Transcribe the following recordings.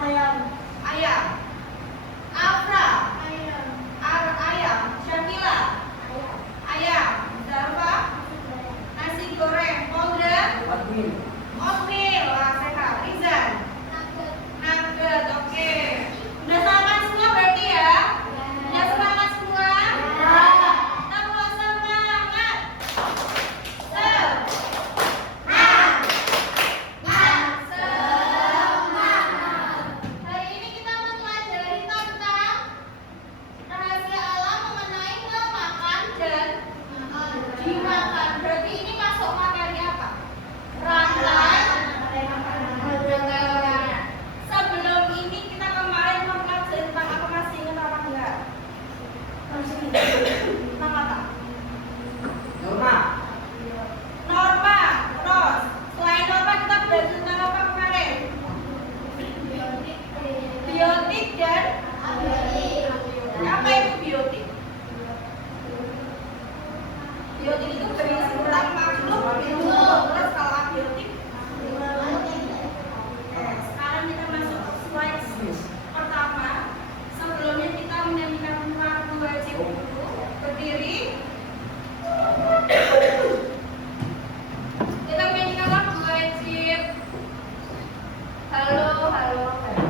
Ayam. Ayam. Afra. Ayam. Ayam. Syakila. Ayam. Ayam. Zalfa. Nasi goreng. Polda. Oatmeal. Oatmeal. Wah, sehat. Rizan. Nugget. Oke. Udah selamat semua berarti ya? Udah semangat semua? Kita mulai semangat. Hari ini kita mempelajari tentang rahasia alam mengenai memakan dan dimakan. Berarti ini masuk materi apa? Rantai makanan. Sebelum ini kita kemarin mempelajari tentang apa, masih ingat apa enggak? Tentang apa? Norma. Norma. Terus selain norma kita belajar tentang apa kemarin? Biotik dan apa itu biotik? Biotik itu berisi tentang makhluk hidup. Terus kalau abiotik? Sekarang kita masuk ke slide pertama. Sebelumnya kita menyanyikan lagu wajib dulu. Berdiri. Kita menyanyikan lagu wajib. Halo, halo, halo.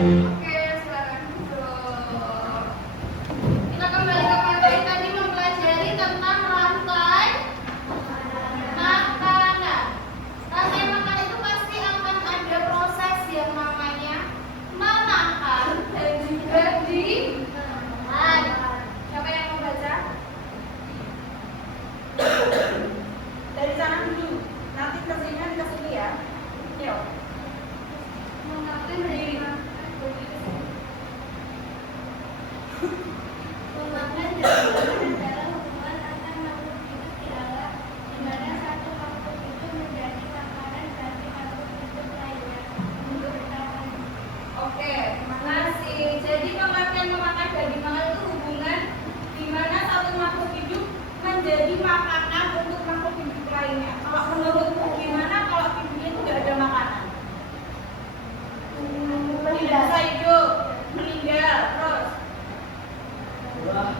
Oke, silakan duduk. Kita kembali ke materi tadi mempelajari tentang rantai makanan. Rantai makanan itu pasti akan ada proses yang namanya memakan dan juga dimakan. Siapa yang mau baca? Dari sana dulu. Nanti kesini ke sini ya. Yuk. Berdiri. Memakan adalah hubungan antar makhluk hidup di alam, di mana satu makhluk itu menjadi makanan bagi makhluk hidup lainnya untuk bertahan. Oke, terima kasih. Jadi pengertian memakan dan dimakan itu hubungan di mana satu makhluk hidup menjadi makanan untuk makhluk hidup lainnya. Kalau menurutmu gimana kalau hidupnya itu nggak ada makanan? Tidak bisa hidup, meninggal, terus Buah.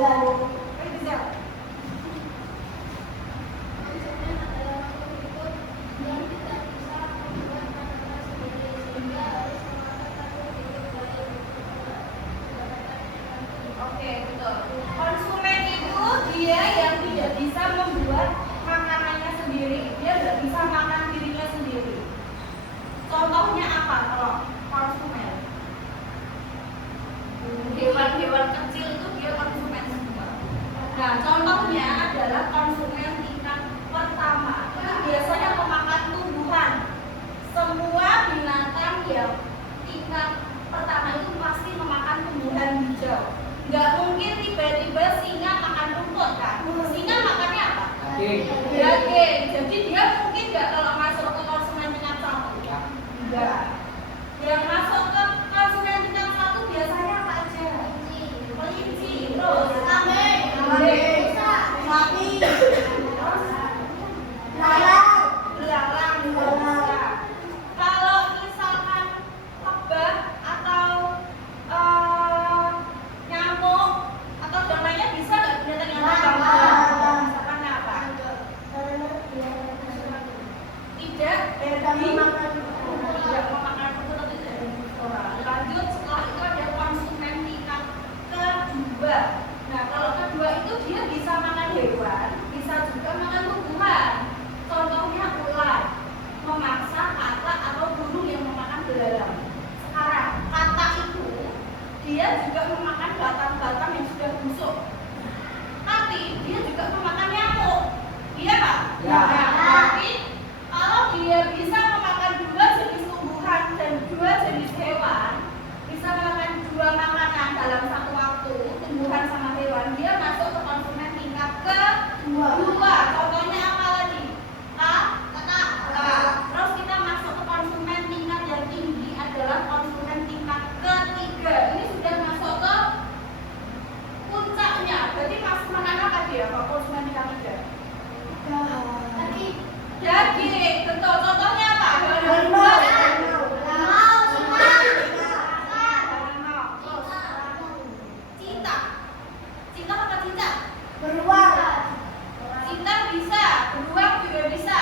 Rizal. Konsumen adalah makhluk hidup yang tidak bisa membuat makanan sendiri sehingga harus memakan makhluk hidup lain. Oke, betul. Konsumen itu dia yang tidak bisa membuat makanannya sendiri. Dia nggak bisa makan dirinya sendiri. Contohnya apa kalau konsumen? Hewan-hewan kecil itu dia konsumen semua. Nah, contohnya adalah konsumen tingkat pertama. Itu biasanya memakan tumbuhan. Semua binatang yang tingkat pertama itu pasti memakan tumbuhan hijau. Nggak mungkin tiba-tiba singa makan rumput kan? Singa makannya apa? Daging. Jadi dia mungkin nggak kalau masuk ke konsumen tingkat satu. Enggak. Yang masuk ke konsumen tingkat satu biasanya apa aja? Kelinci, terus kambing, sapi, terus belalang juga bisa. Kalau misalkan lebah atau nyamuk atau yang lainnya bisa nggak binatang yang terbang? Misalkan apa? Tidak memakan rumput atau tidak orang. Lanjut setelah itu ada konsumen tingkat kedua. Nah, kalau kedua itu dia bisa makan hewan, bisa juga makan tumbuhan. Contohnya ular, memangsa katak atau burung yang memakan belalang. Sekarang katak itu dia juga memakan batang-batang yang sudah busuk. Tapi dia juga memakan nyamuk. Iya Pak? Ya. Nah, tapi kalau dia bisa memakan dua jenis tumbuhan dan dua jenis hewan, bisa memakan dua makanan dalam satu waktu, tumbuhan sama hewan, dia masuk ke konsumen tingkat kedua. Contohnya apa tadi? Katak. Terus kita masuk ke konsumen tingkat yang tinggi adalah konsumen tingkat ketiga. Ini sudah masuk ke puncaknya. Berarti masuk makan apa dia? Pak konsumen tingkat ketiga? Daging, betul. Contohnya apa? Harimau. Cinta. Cinta apa cinta? Cinta bisa, beruang juga bisa.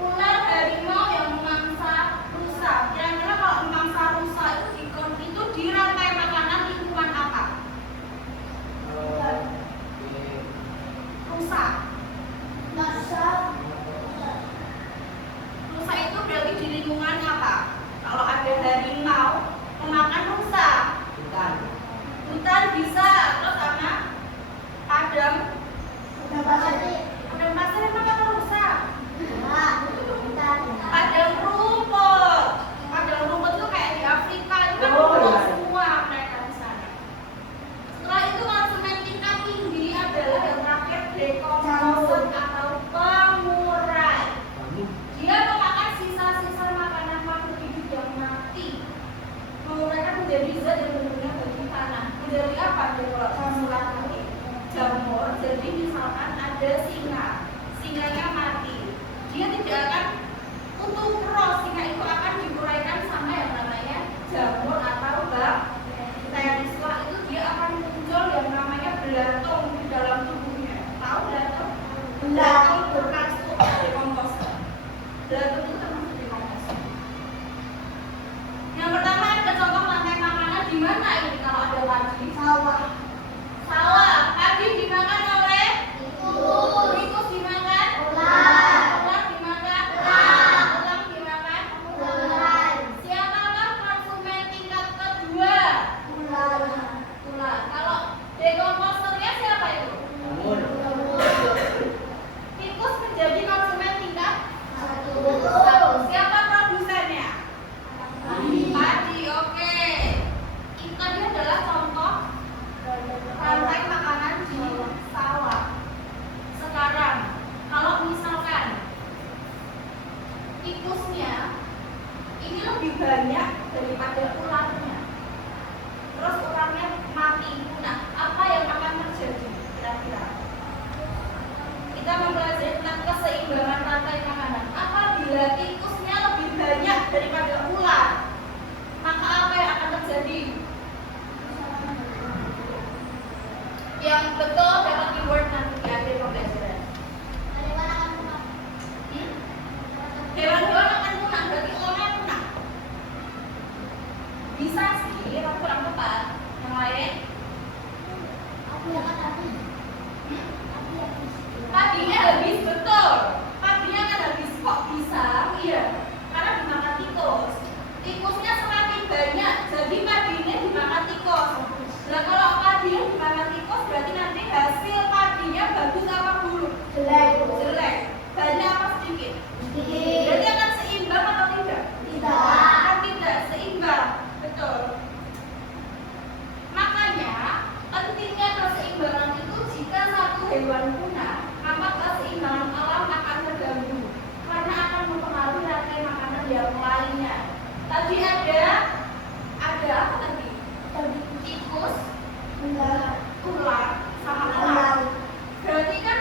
Ular harimau yang memangsa rusa. Kira-kira kalau memangsa rusa itu di rantai makanan lingkungan apa? Rusa. Rusa itu berarti di lingkungan apa? Kalau ada harimau memakan rusa. Hutan bisa, atau sama padang. Padang pasir emang apa rusa? Padang rumput. Padang rumput itu kayak di Afrika itu kan rumput semua mereka di sana. Setelah itu konsumen tingkat tinggi adalah yang terakhir decomposer atau pengurai. Dia memakan sisa-sisa makanan makhluk hidup yang mati, menguraikan menjadi zat yang berguna bagi tanah. Menjadi apa dia kalau konsulat mati? Jamur. Jadi misalkan ada singanya mati, dia tidak akan utuh terus. Singa itu akan diuraikan sama yang namanya jamur atau bakteri. Setelah itu dia akan muncul yang namanya belatung di dalam tubuhnya. Tahu belatung? Belatung bekas dekomposer. Belatung itu termasuk dekomposer. Yang pertama ada contoh rantai makanan di mana ini kalau ada padi? Sawah. Padi dimakan oleh tikus dimakan ular dimakan elang dimakan. Siapakah konsumen tingkat kedua? Yang betul dapat keyword nanti di akhir pembelajaran. Hewan akan punah. Hewan-hewan akan punah, berarti elangnya punah. Bisa sih, tapi kurang tepat. Yang lain? Api akan habis. Hmm? Api habis. Paginya habis, betul. Paginya akan habis, kok bisa? Iya, karena dimakan tikus. Tikusnya semakin banyak, jadi paginya dimakan tikus. Nah kalau paginya dimakan tikus, berarti nanti hasil paginya bagus apa buruk? Jelek. Jelek. Banyak apa sedikit? Sedikit. Berarti akan seimbang atau tidak? Tidak. Akan tidak seimbang, betul. Makanya pentingnya keseimbangan itu jika satu hewan punah, maka keseimbangan alam akan terganggu karena akan mempengaruhi rantai makanan yang lainnya. Tadi ada apa tadi? Tikus, Enggak. ular, sama elang. Berarti kan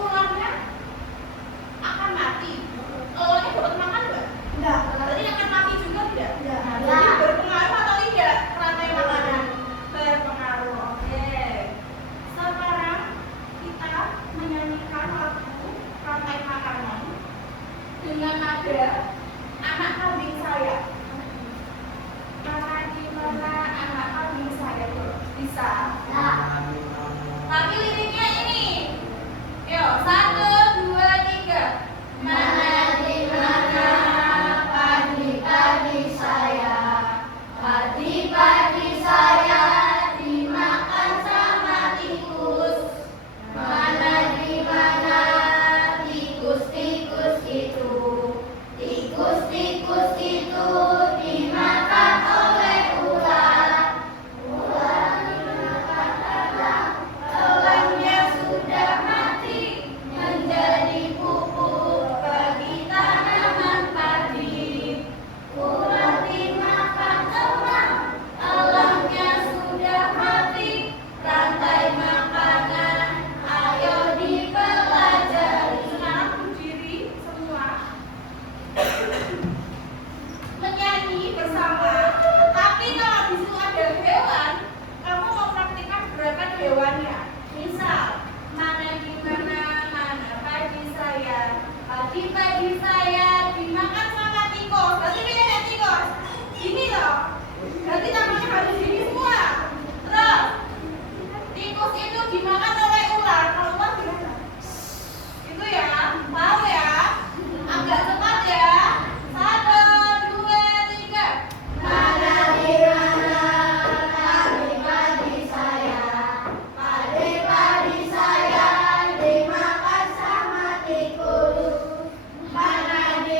ularnya akan mati. Elangnya dapat makan nggak? Enggak. Berarti akan mati juga tidak? Tidak. Nah, jadi berpengaruh atau tidak rantai makanan? Berpengaruh. Oke. Sekarang kita menyanyikan lagu rantai makanan dengan nada anak kambing saya. Mana di mana anak kambing saya tuh? Bisa. Tapi liriknya ini. Yo, 1, 2, 3. Mana di mana padi-padi saya, padi-padi saya dimakan sama tikus. Mana di mana tikus-tikus itu, tikus-tikus itu dimakan oleh ular. Ular dimakan elang, elangnya sudah mati menjadi pupuk bagi tanaman padi. Ular dimakan elang, elangnya sudah mati, rantai makanan ayo dipelajari. Sekarang berdiri semua menyanyi bersama. Tapi kalau di situ ada hewan, kamu mau praktikkan gerakan hewannya. Misal, mana di mana padi saya, padi saya dimakan sama tikus. Berarti beda dengan tikus. Ini loh. Berarti namanya harus ini semua. Terus, tikus itu dimakan oleh ular. Kalau ular gimana? Itu ya, tahu ya? Agak cepat ya. 1, 2, 3. Mana di mana padi-padi saya, padi-padi saya dimakan sama tikus. Mana di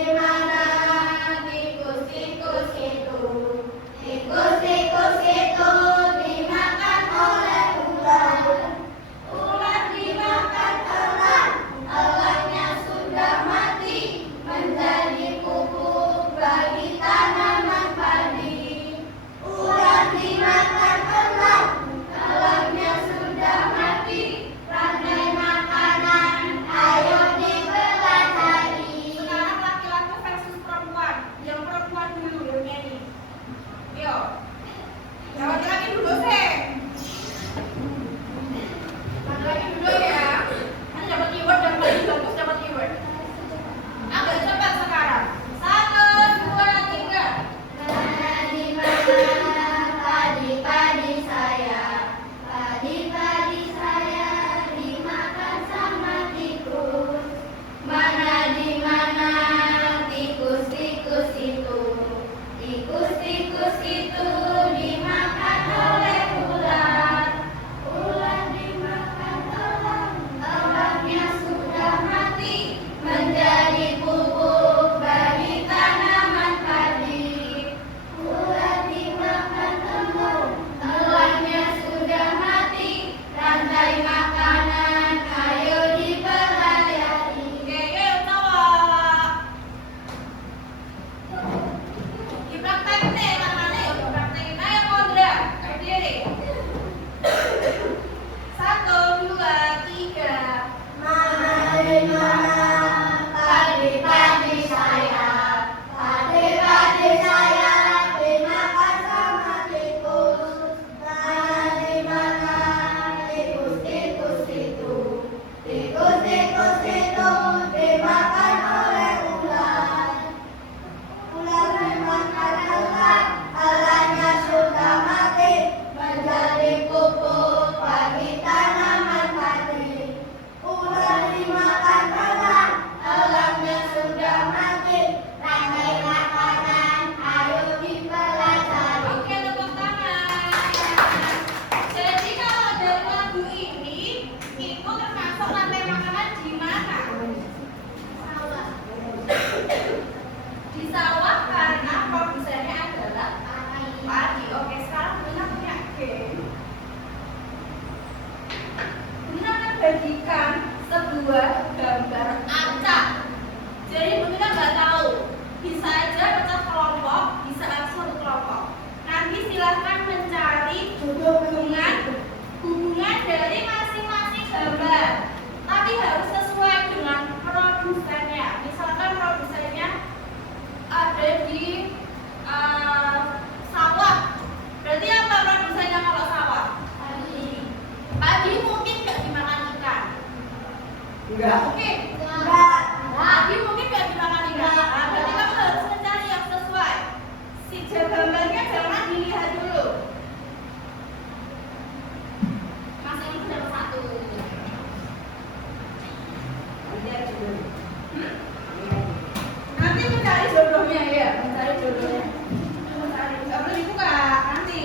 bagikan sebuah gambar acak. Jadi kita nggak tahu, bisa aja pecah kelompok, bisa aja satu kelompok. Nanti silahkan mencari hubungan dari masing-masing gambar, tapi harus sesuai dengan produsennya. Misalkan produsennya ada di sawah, berarti apa produsennya kalau sawah? Padi mungkin nggak dimakan ikan. Enggak. Mungkin. Padi mungkin nggak dimakan ikan. Nah, berarti kamu harus mencari yang sesuai. Si gambarnya jangan dilihat dulu. Masih ini dapat satu. Nanti mencari jodohnya ya, mencari jodohnya. Mencari, nggak boleh dibuka nanti.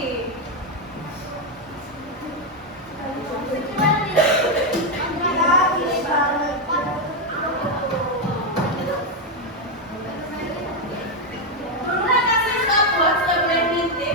Kemudian kasih stopwatch, nggak boleh ngintip.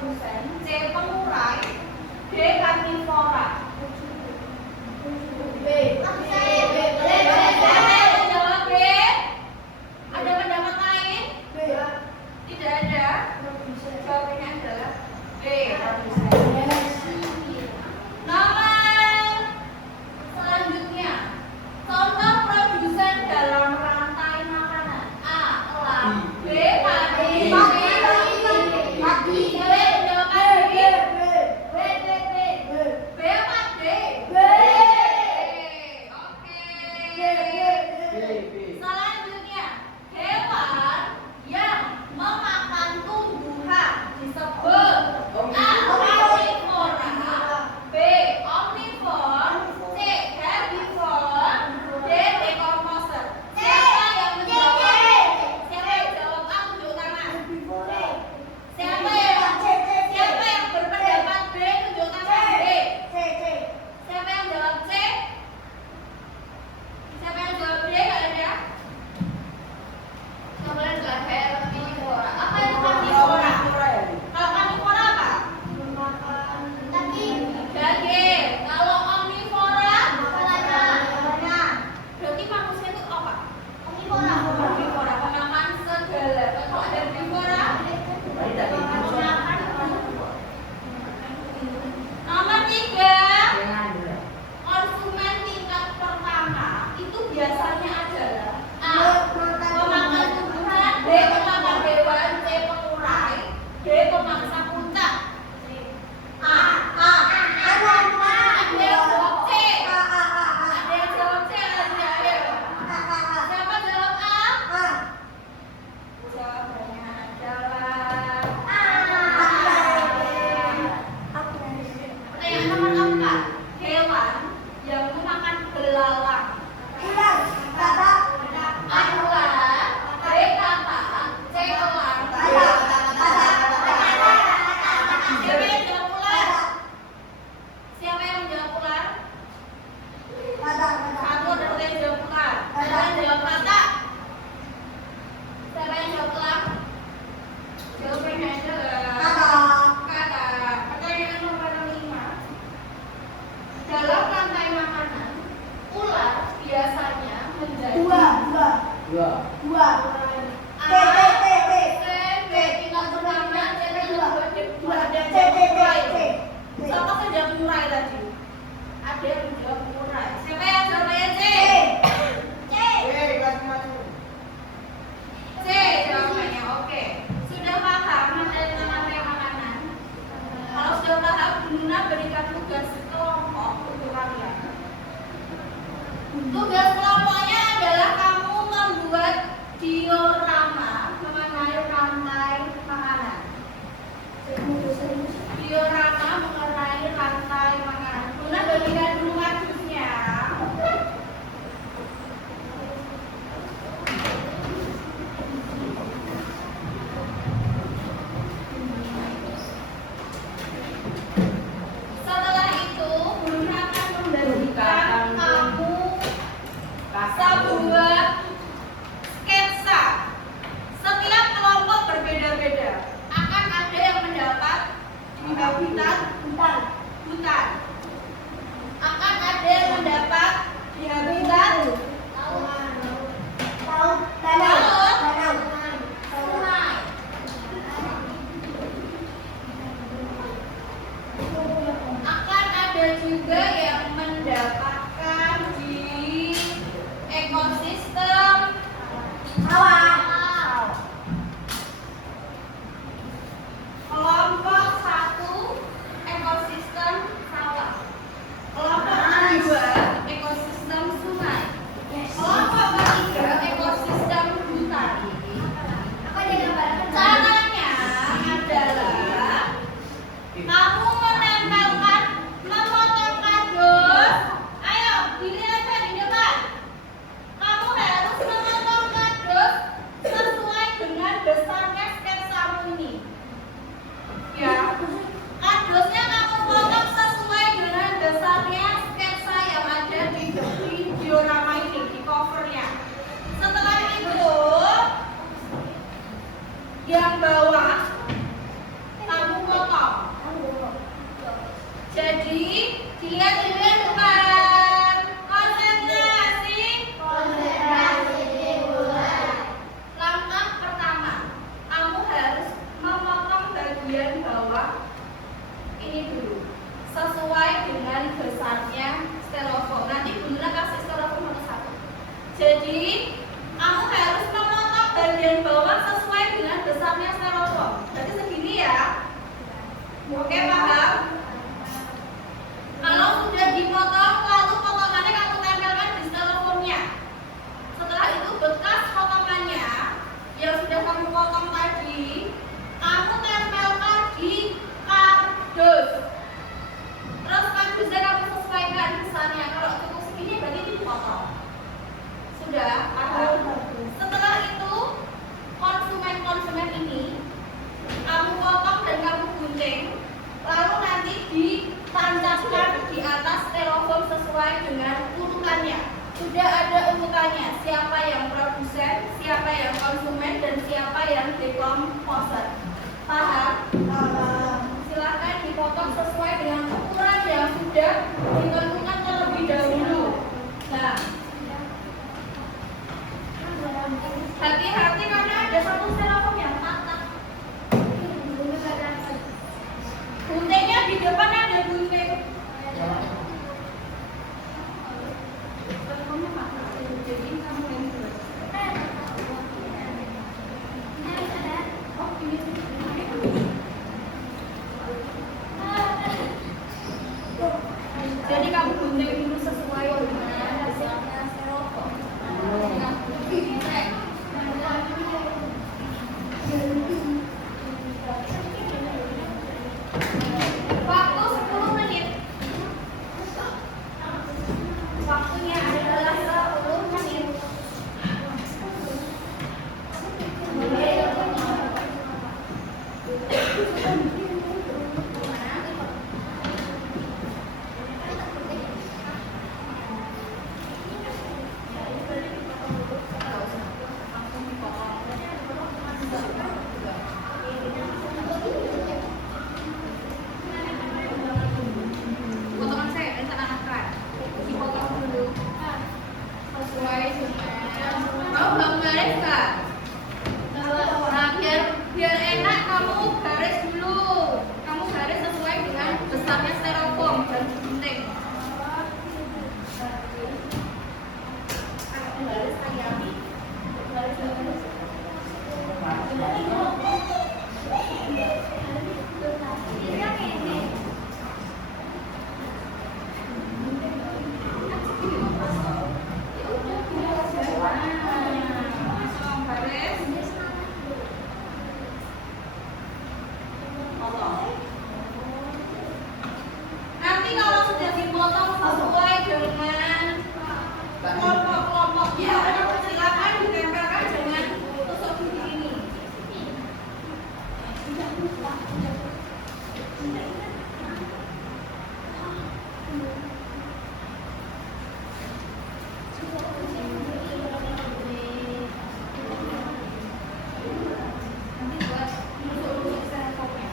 produsen, C. pengurai, D. karnivora. B. Jawab B. Ada pendapat lain? Tidak ada. Jawabannya adalah B. Nomor selanjutnya, contoh produsen dalam rantai makanan. A. Elang. B. padi. B apa D? Oke. Selanjutnya, hewan yang memakan tumbuhan disebut A. Omnivora, B. Omnivore, C. Herbivore, D. Decomposer. Siapa yang menjawab? Siapa yang jawab A? Tunjuk tangan. Siapa yang berpendapat B? Tunjuk tangan. B. Siapa yang jawab C? Siapa yang jawab D? Nggak ada. Jawabannya adalah herbivora. Apa itu karnivora? Kalau karnivora apa? Daging. Kalau omnivora? Berarti manusia itu apa? Omnivora, pemakan segala. Kalau herbivora? Nomor 3. Konsumen tingkat pertama itu biasanya adalah A. Pemakan tumbuhan, B. pemakan hewan, C. pengurai, D. pemangsa puncak. Ada yang jawab C. Ada yang jawab C. Ayo. Siapa jawab A? Jawabannya adalah pertanyaan nomor 4. Hewan yang memakan belalang. A. ular, B. katak, C. elang. Siapa yang jawab ular? Siapa yang menjawab ular? Satu ada yang jawab ular. Ada yang jawab katak. Siapa yang jawab elang? Jawabannya adalah katak. Pertanyaan nomor 5. Dalam rantai makanan, ular biasanya menjadi B. tingkat pertama, C. kedua, dan C. pengurai. Siapa yang jawab pengurai tadi? Ada yang menjawab pengurai. Siapa yang jawabnya C? C jawabannya. Oke. Sudah paham materi rantai makanan? Kalau sudah paham, Bunda berikan tugas kelompok untuk kalian. Tugas kelompoknya adalah kamu membuat diorama mengenai rantai makanan. Diorama mengenai rantai makanan. Bunda bagikan dulu kardusnya. Setelah itu, Bunda akan membagikan kamu sebuah sketsa. Setiap kelompok berbeda-beda. Akan ada yang mendapat di habitat hutan. Akan ada yang mendapat di habitat sungai. Akan ada juga yang mendapatkan di ekosistem kelompok 1 ekosistem sawah, kelompok 2 ekosistem sungai, kelompok 3 ekosistem hutan. Caranya adalah kamu memotong kardus ini dulu. Sesuai dengan besarnya styrofoam. Nanti Bunda kasih styrofoam satu-satu. Jadi kamu harus memotong bagian bawah sesuai dengan besarnya styrofoam. Jadi segini ya. Oke, paham? Kalau sudah dipotong, lalu potongannya kamu tempelkan di styrofoamnya. Setelah itu bekas potongannya yang sudah kamu potong tadi, kamu tempelkan di kardus. Terus kardusnya kamu sesuaikan besarnya. Kalau cukup segini berarti dipotong. Sudah, paham? Setelah itu konsumen ini kamu potong dan kamu gunting, lalu nanti ditancapkan di atas styrofoam sesuai dengan urutannya. Sudah ada urutannya, siapa yang produsen, siapa yang konsumen, dan siapa yang dekomposer. Paham? Silahkan dipotong sesuai dengan ukuran yang sudah ditentukan terlebih dahulu. Nah, hati-hati karena ada satu styrofoam yang patah. Guntingnya di depan ada gunting. Styrofoamnya patah. Jadi kamu yang buat. Oh, ini. Jadi kamu gunting dulu sesuai dengan besarnya styrofoam. Waktu 10 menit. Waktunya adalah 10 menit. Potongan saya dan akan dipotong dulu sesuai dengan belum garis kak. Nah, biar enak kamu garis dulu. Kamu garis sesuai dengan besarnya styrofoam dan gunting. Garis hati-hati. Garis. Nanti kalau sudah dipotong sesuai dengan kelompok-kelompoknya, silakan ditempelkan dengan tusuk gigi ini. Nanti buat tusuk-tusuk styrofoamnya.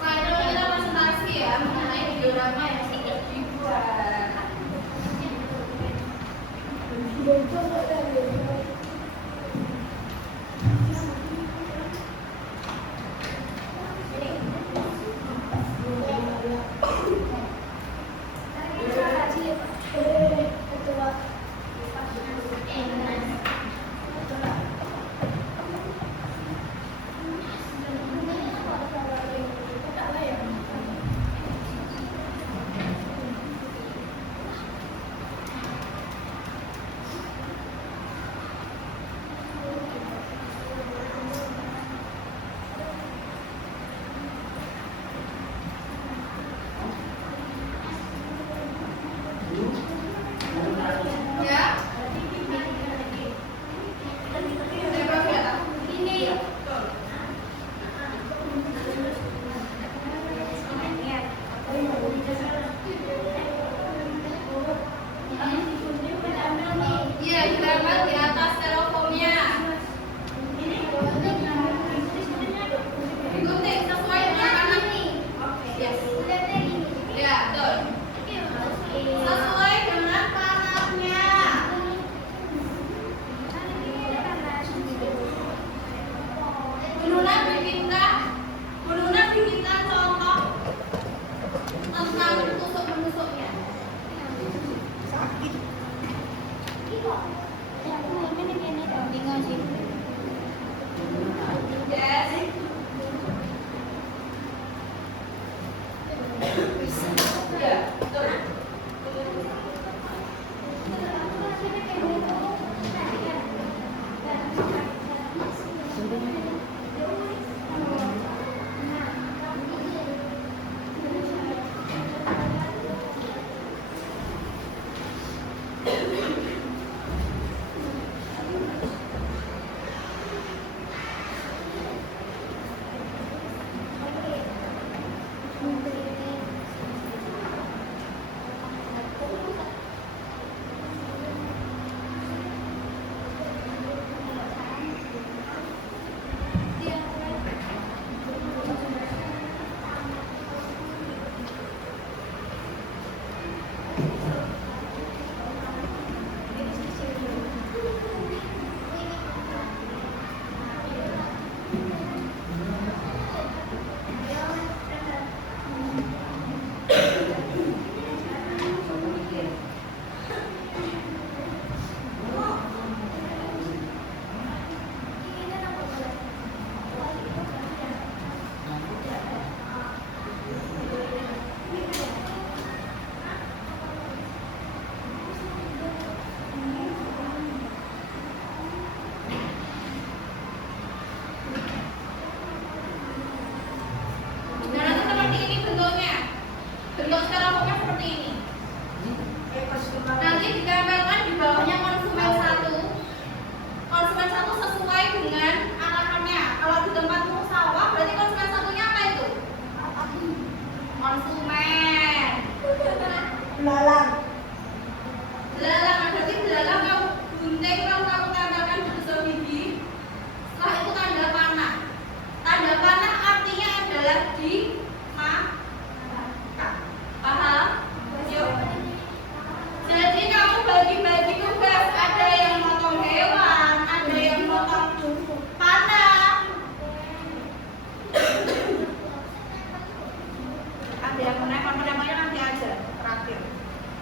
Setelah itu kita presentasi ya mengenai diorama yang sudah dibuat. Bingung sih. Yes. Ya, betul. Nah, nanti seperti ini bentuknya. Bentuk secara umumnya seperti ini. Nanti ditempelkan di bawahnya konsumen satu. Konsumen satu sesuai dengan arahannya. Kalau di tempatmu sawah, berarti konsumen satunya apa itu? Konsumen. Belalang. Belalang, berarti belalang kamu gunting, kamu tempelkan di tusuk gigi. Setelah itu tanda panah. Tanda panah artinya adalah di paham? Yuk. Jadi kamu bagi-bagi tugas. Ada yang motong hewan, ada yang motong panah, ada yang menempel-menempelnya nanti aja terakhir.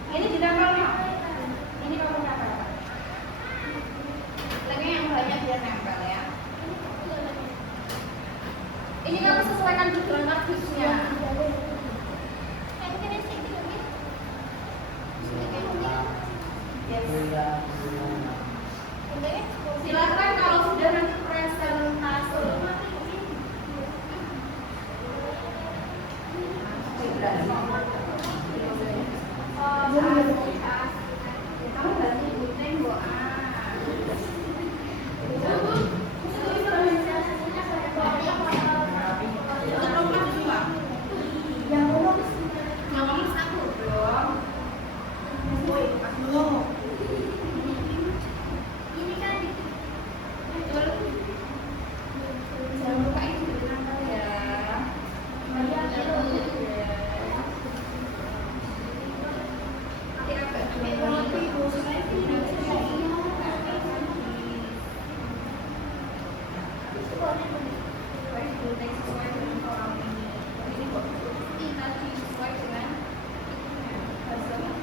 Ini ditempelnya. Ini kamu nempel. Lagi yang banyak dia nempel ya. Ini kamu sesuaikan juga dengan kardusnya. Silakan kalau sudah nanti presentasi. Kamu ganti gunting Bu. Yang ngomong satu dong. Ini kan Jangan lupa ini ditempel ya. Nanti agak gunting sesuai dengan kolam ini. Ini kok tadi sesuai dengan hasilnya.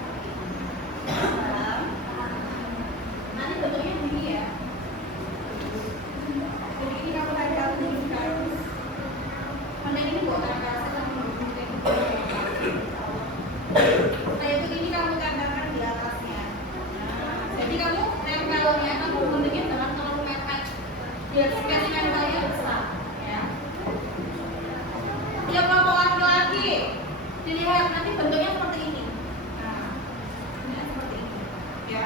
Nanti bentuknya gini ya. Jadi ini kamu tempel dulu kan. Mana ini buat rasa kamu gunting. Nah itu ini kamu tempelkan di atasnya. Nah, jadi kamu tempelnya kamu guntingnya jangan terlalu mepet. Biar space tempelnya besar. Ya. Dia kelompok laki-laki. Dilihat nanti bentuknya seperti ini. Nah, ini seperti ini. Ya.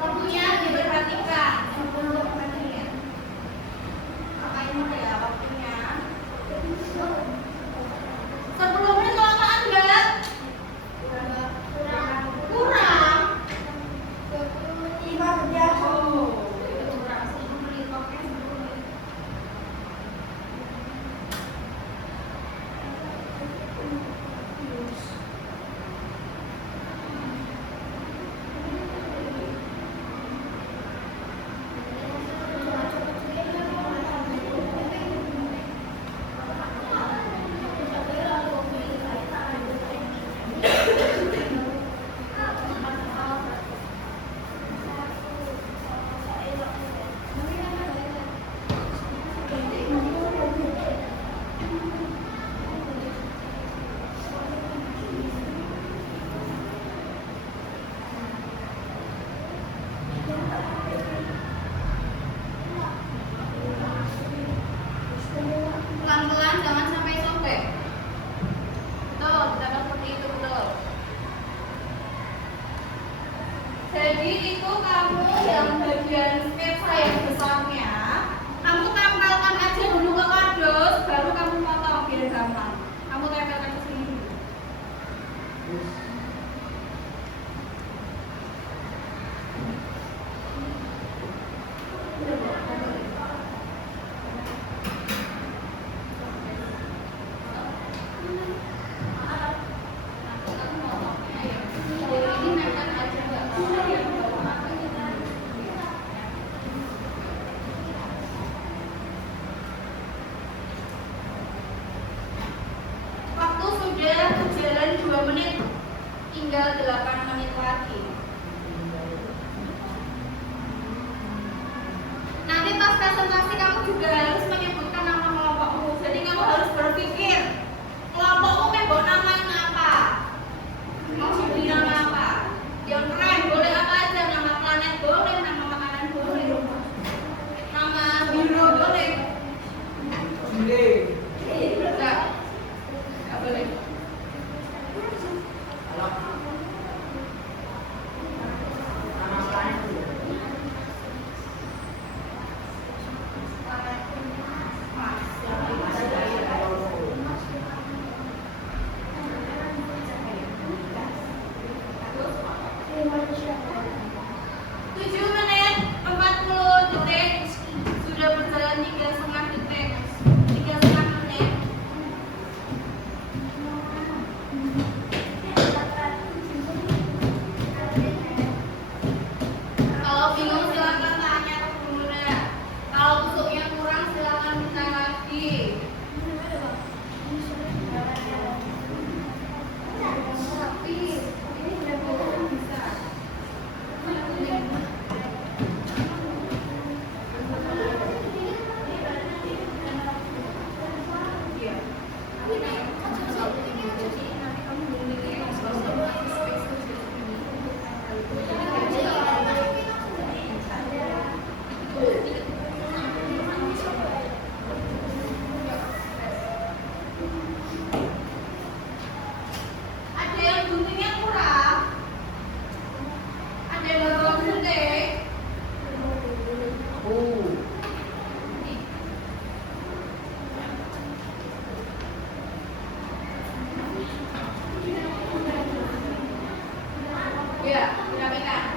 Waktunya diperhatikan. Untuk perhatian. Apa ini ya waktunya? 10 menit kelamaan enggak? Kurang. Oh, itu kurang 10 menit. Oke, 10 menit. Jadi itu kamu yang bagian sketsa yang besarnya, kamu tempelkan aja dulu ke kardus, baru kamu potong biar gampang. Kamu tempelkan ke sini dulu. Waktu sudah berjalan 2 menit, tinggal 8 menit lagi. Nanti pas presentasi kamu juga harus menyebutkan nama kelompokmu. Jadi kamu harus berpikir, kelompokmu mau namain apa? Mau diberi nama apa? Yang keren boleh apa aja, nama planet boleh, nama makanan boleh, nama hero boleh. Enggak boleh. Tujuh menit 40 detik sudah berjalan 3,5 detik, 3,5 menit. Kalau bingung silakan tanya ke gurunya. Kalau busuknya kurang silakan minta lagi. Tapi ini udah bisa. Ada yang guntingnya kurang, ada yang bawa gunting. Ya, rapikan.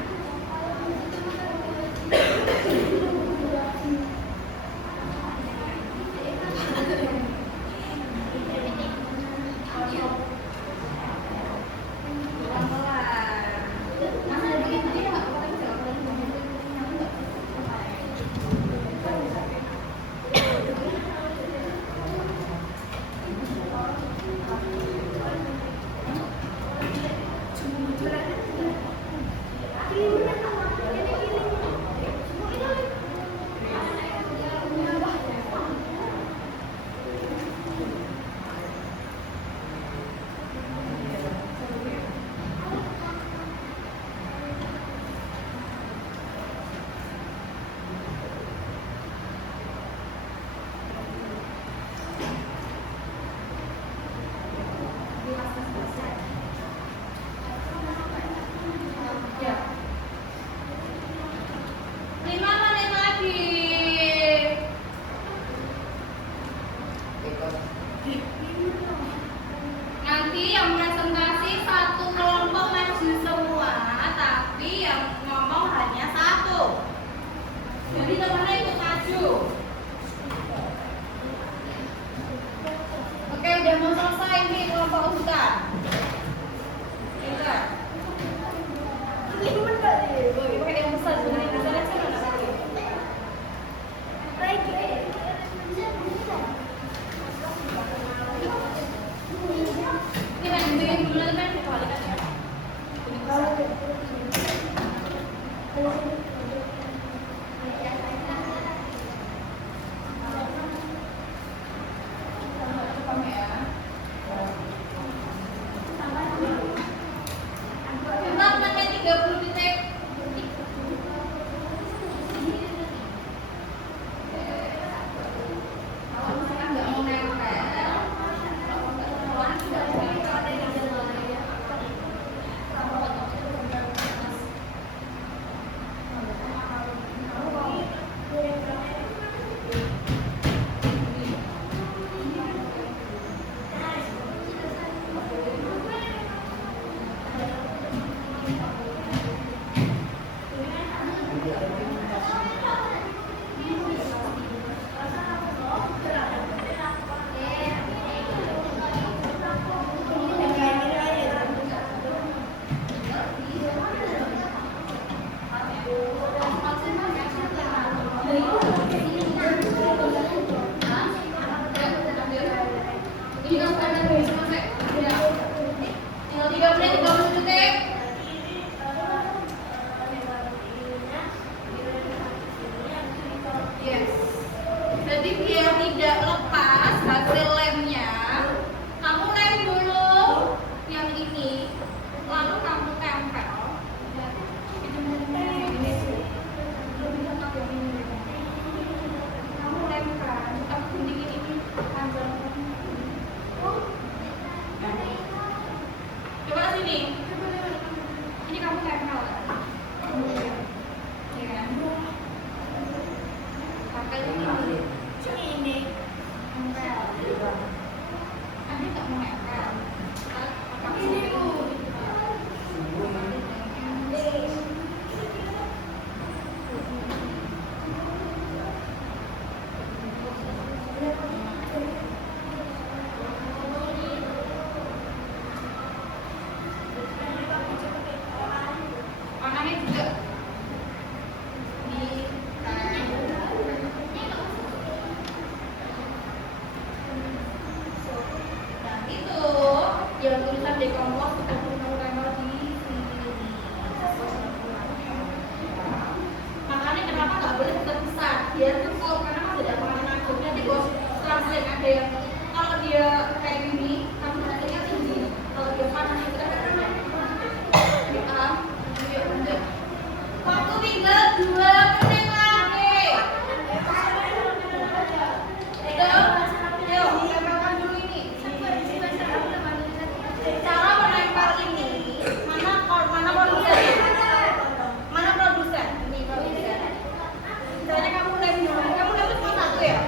Waktu tinggal 2 menit lagi. Yuk, tempelkan dulu ini. Cara menempel ini, mana produsennya? Mana produsen? Ini produsen. Caranya kamu lem dulu. Kamu lem cuma 1 ya?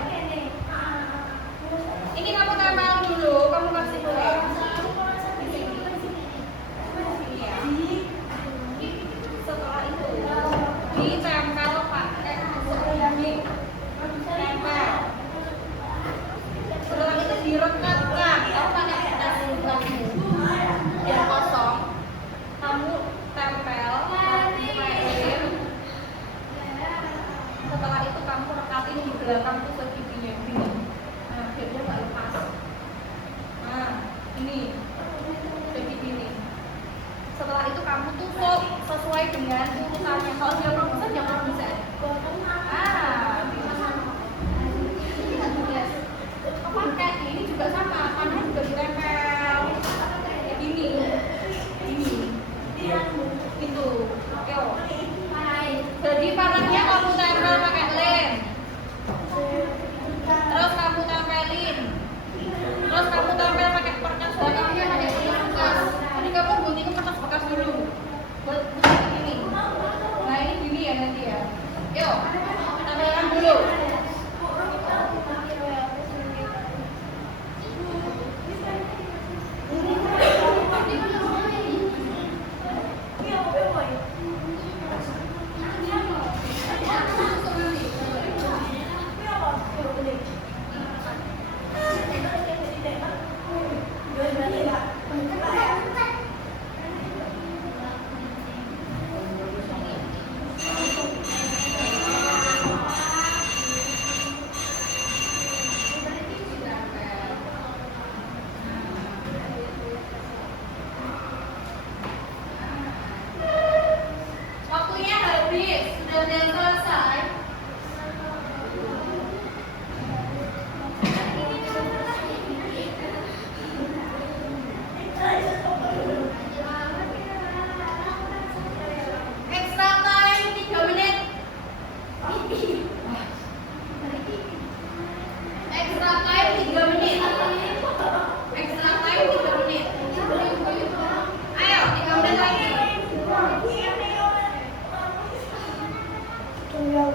Ini kamu tempel dulu, kamu kasih dulu. Setelah itu ditempel pakai ini. Tempel. Setelah itu direkatkan. Kamu pakai kertas bukanmu. Biar kosong. Kamu tempel, kamu pelin. Setelah itu kamu rekatin di belakang tuh segiginya gini. Nah, biar dia nggak lepas. Nah, ini segini. Setelah itu kamu tutup sesuai dengan urutannya. Kalau dia produsen, dia produsen. Yes. Pakai ini juga sama, panah juga ditempel. Ini. Itu. Oke. Jadi panahnya kamu tempel pakai lem. Terus kamu tempelin. Terus kamu tempel pakai kertas belakangnya pakai kertas bekas. Jadi kamu gunting kertas bekas dulu. Buat ini. Nah ini gini ya nanti ya. Yuk, tempelkan dulu. Waktunya habis, sudah ada yang selesai. Extra time 3 menit. Extra time 3 menit. Extra time 3 menit. Ayo, 3 menit lagi. Yuk.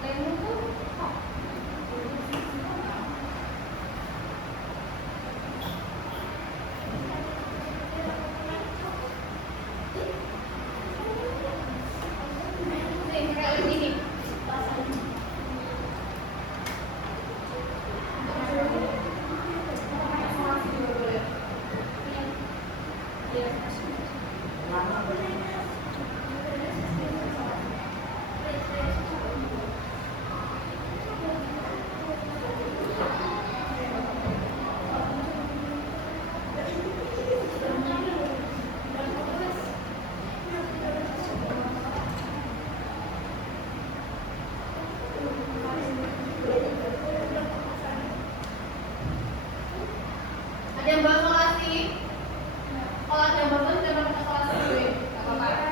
Lemmu tuh. Nih, kayak lem ini. Ada yang bawa kolasi? Kalau ada yang bawa, kita pakai kolasi dulu ya. Gak apa-apa.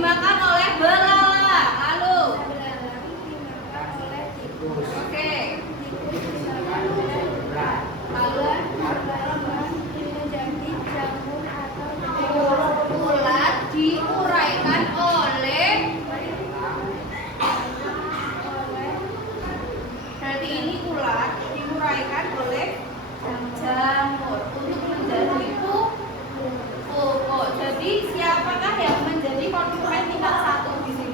dimakan oleh belalang. Lalu, belalang dimakan oleh tikus. oke. Tikus dimakan oleh ulat. Lalu, Ulat menjadi jamur atau benih. ulat diuraikan oleh, berarti ini ulat diuraikan oleh jamur untuk menjadi pupuk. Jadi siapakah yang menjadi konsumen tingkat 1 di sini?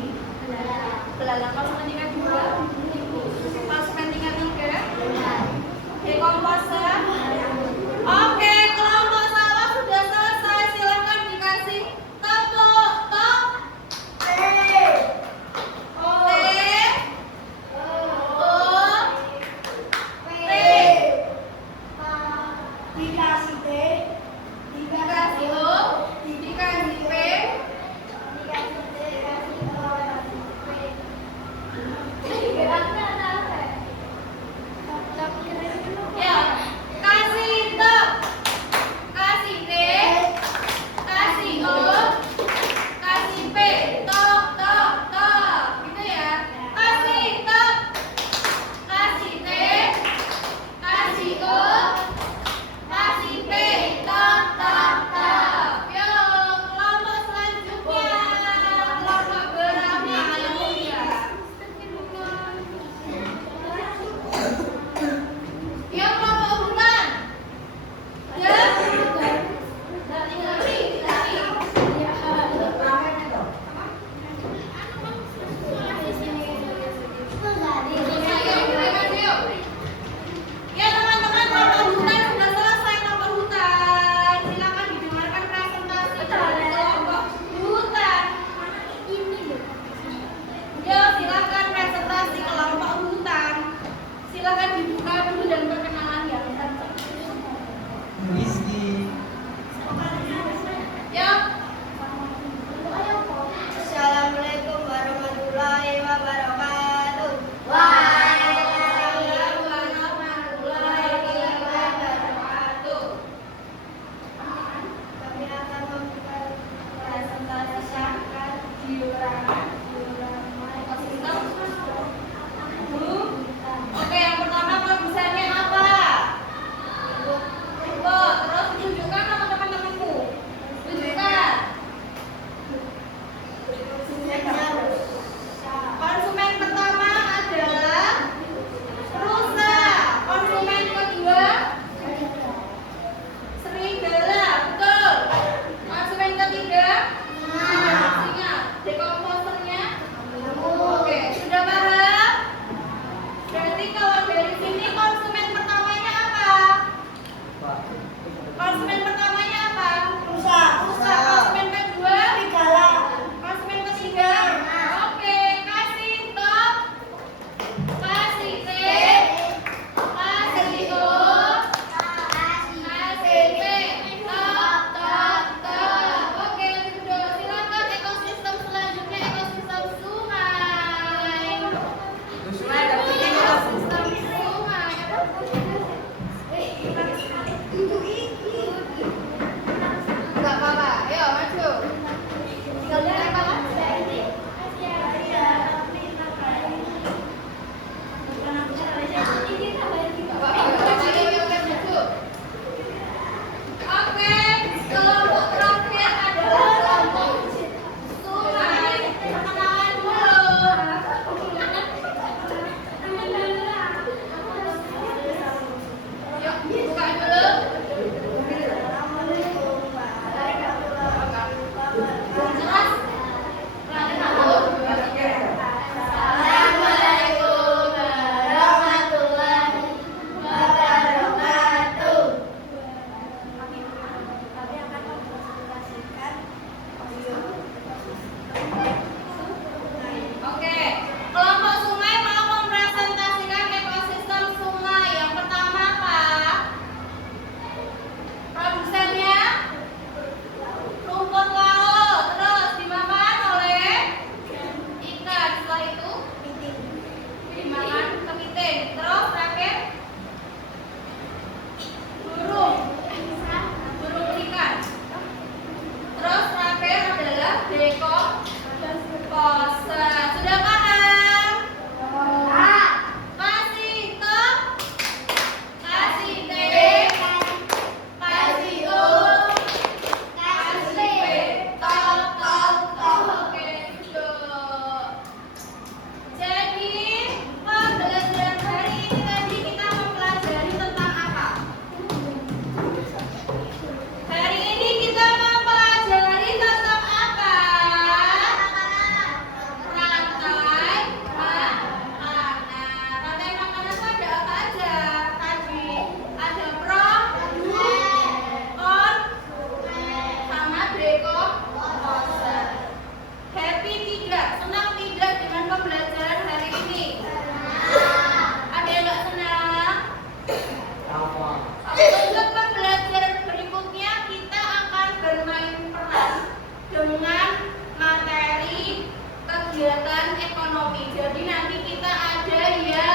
kegiatan ekonomi. Jadi nanti kita ada yang